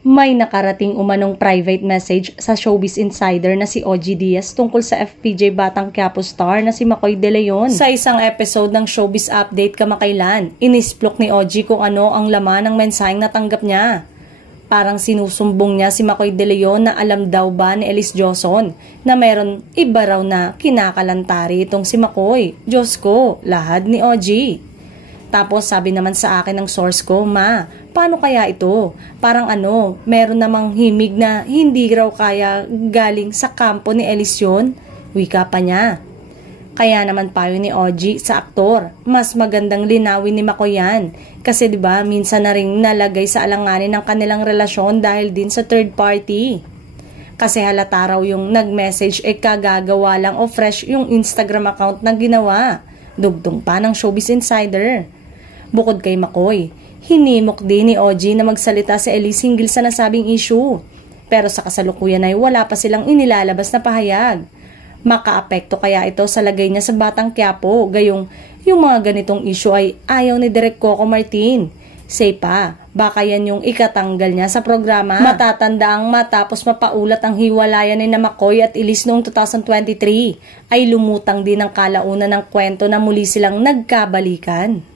May nakarating umanong private message sa Showbiz Insider na si OG Diaz tungkol sa FPJ Batang Quiapo star na si Makoy De Leon. Sa isang episode ng Showbiz Update kamakailan, inisplok ni OG kung ano ang laman ng mensaheng natanggap niya. Parang sinusumbong niya si Makoy De Leon na alam daw ba ni Elise Joson na meron iba raw na kinakalantari itong si Makoy. Diyos ko, lahad ni OG. Tapos sabi naman sa akin ng source ko, "Ma, paano kaya ito? Parang meron namang himig na hindi raw kaya galing sa kampo ni Elise yun." Wika pa niya. Kaya naman payo ni OG sa aktor, mas magandang linawin ni Makoy yan. Kasi 'di ba minsan na ring nalagay sa alanganin ng kanilang relasyon dahil din sa third party. Kasi halata raw yung nag-message kagagawa lang o fresh yung Instagram account na ginawa. Dugtong pa ng Showbiz Insider. Bukod kay Makoy, hinimok din ni OG na magsalita si Elise hinggil sa nasabing issue. Pero sa kasalukuyan ay wala pa silang inilalabas na pahayag. Makaapekto kaya ito sa lagay niya sa Batang Quiapo, gayong yung mga ganitong issue ay ayaw ni Direk Coco Martin. Say pa, baka yan yung ikatanggal niya sa programa. Matatandaang matapos mapaulat ang hiwalayan ni Makoy at Elise noong 2023, ay lumutang din ang kalaunan ng kwento na muli silang nagkabalikan.